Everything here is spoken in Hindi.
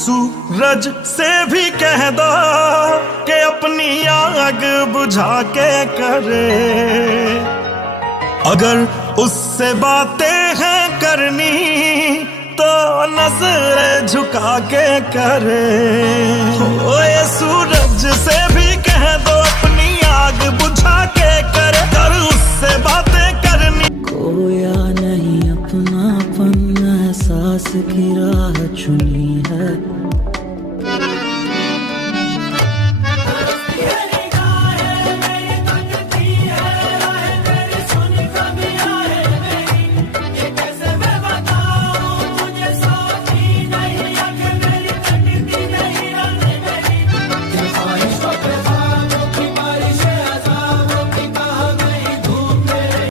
सूरज से भी कह दो कि अपनी आग बुझा के करे, अगर उससे बातें हैं करनी तो नजर झुका के करे। ओए सूरज से भी कह दो अपनी आग बुझा के करे, अगर उससे बातें करनी। खोया नहीं अपनापन एहसास की